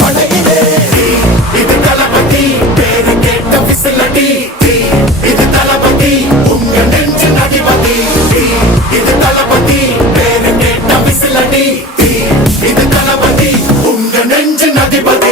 படையிலே இது தளபதி பேரு கேட்ட விசிலடி இது தளபதி உங்க நெஞ்சின் அதிபதி இது தளபதி பேரு கேட்ட விசிலடி இது தளபதி உங்க நெஞ்சின் அதிபதி